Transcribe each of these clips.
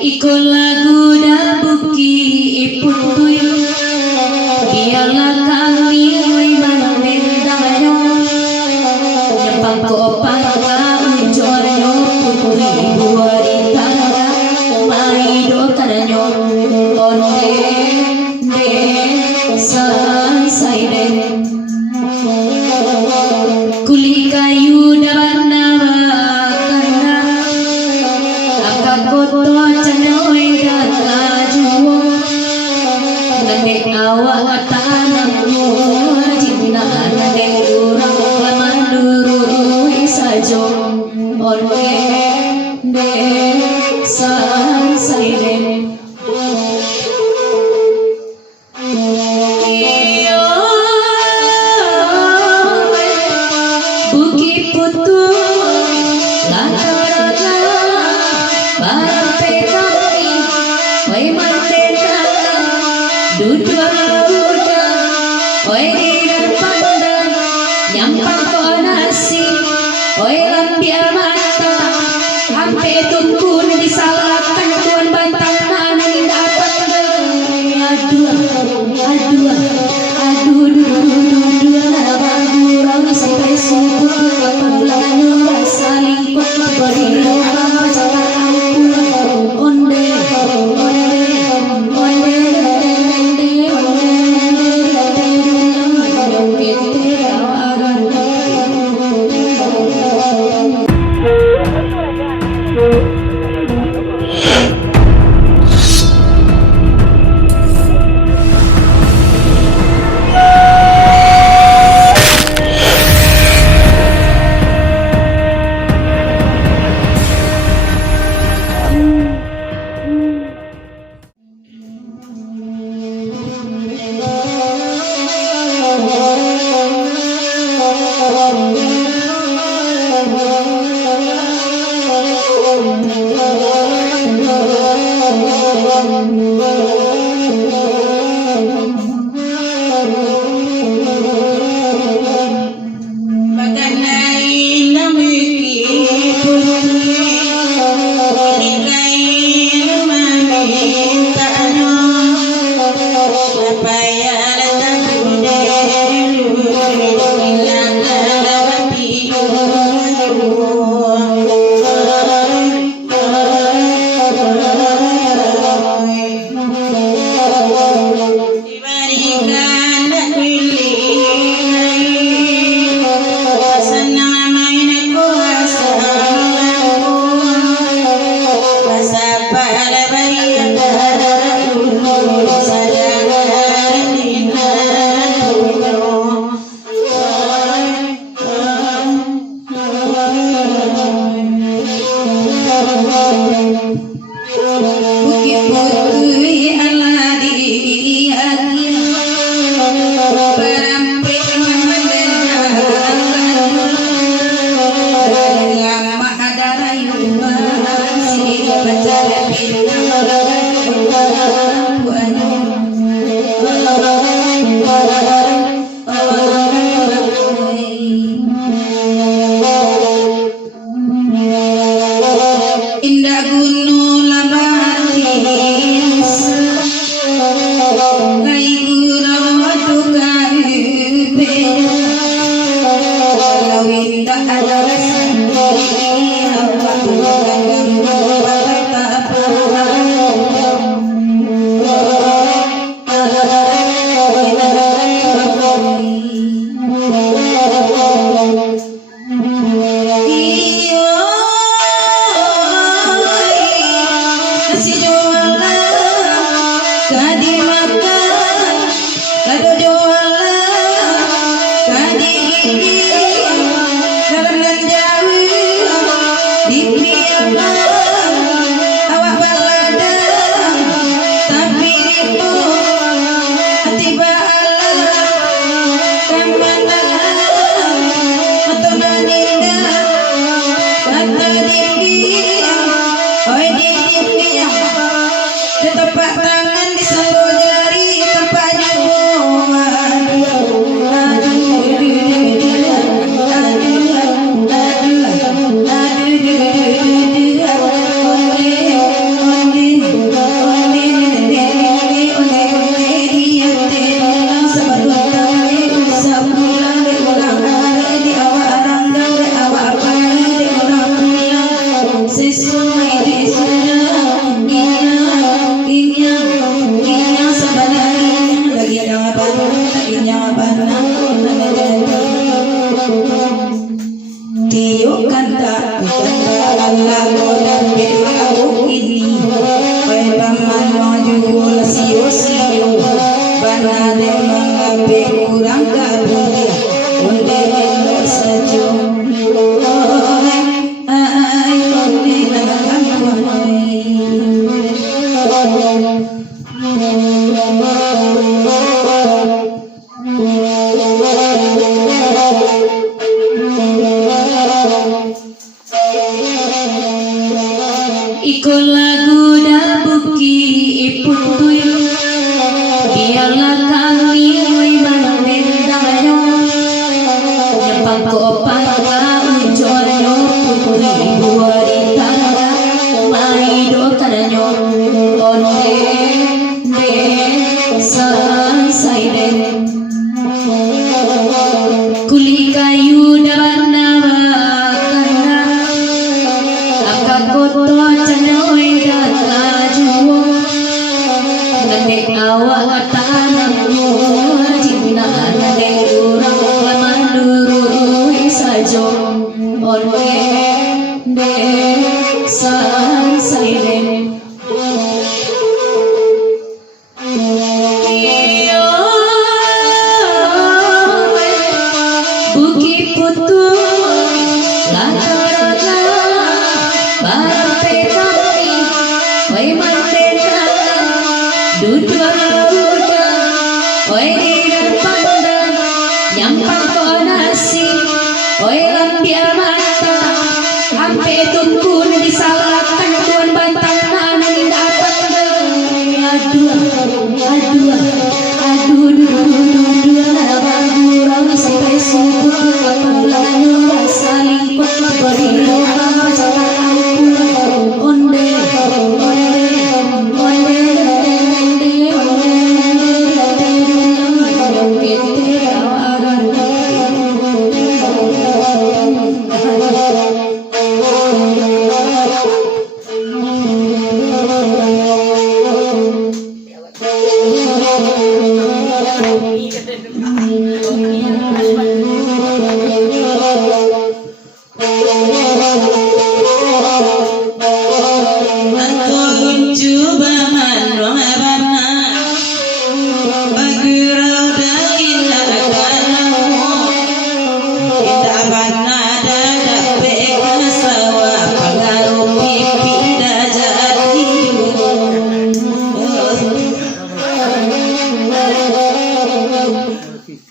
Ikut lagu dan buki ipun tuyu biarlah kami mandendangnya nyempang kopang ucornya putri buari tangga maido kananyo onde de sansai kuli kayu dapat nawa angka koto canoy datajuo ngande awak tanam cinta ngande durang laman durui sajo onde de sansai Bukit Putu Lantaran Partai kami Oi mantena Duduk muda Oi dirang pandang Nyampang ko nasi Oi lampia mata Ampe tumpun disalahkan tuan bantang nanan dapat Aduh sampai subuh apabila saling beri onde Lama ada rayu masih baca lebih Raden mengape kurang kabulia onde sajo ai onde nakan Iko lagu dabuki ipun tuy biarlah kami mendengarnya nyepang ko para ucornya putri buari tangga maido karanyo onde de sai den kuli kayu dabana kana akakoto chanoy datajuo nande awak tanam cinta nande urang lamanduru sajo onde de saiden Bukit putu lantaran Bape kami Oi mantena Duda Oi dan pandang Nyampang ko nasi Oi lampia mata Ampe tungkun disalahkan tuan bantang nanang dapat Aduh sampai subuh Lalu saling beri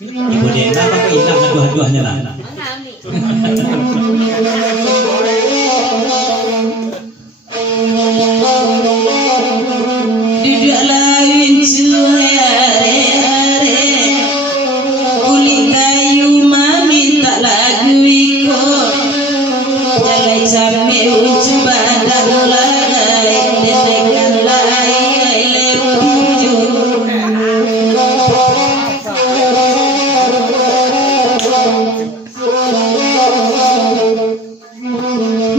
Ibu Dena apa hilang dua-duanya lah. Duduk lain cuare kulit kayu mami tak lagu iko jalai sampe ucu badak lai detekan lai lepuju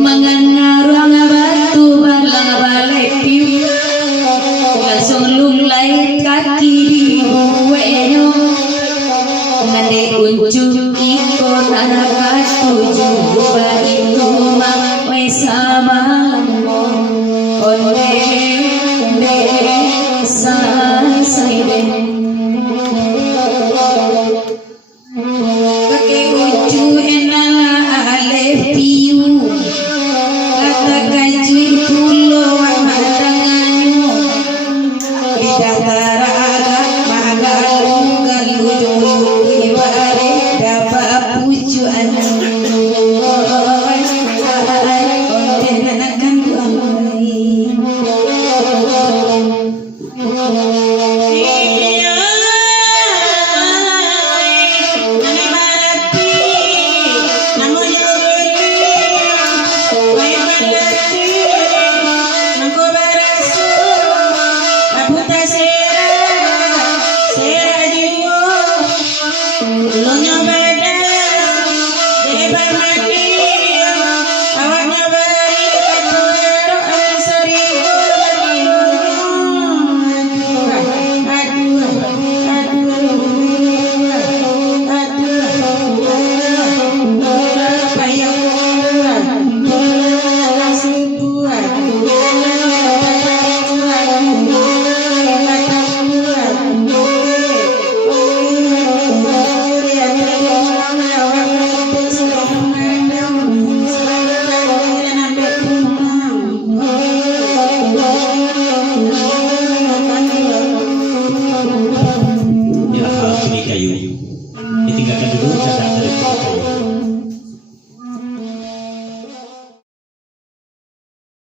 mengangaruang batu balang balai piu langsung lunglai kaki di buenyo nande uncu iko tanah katuju bagi rumah sama onde saiden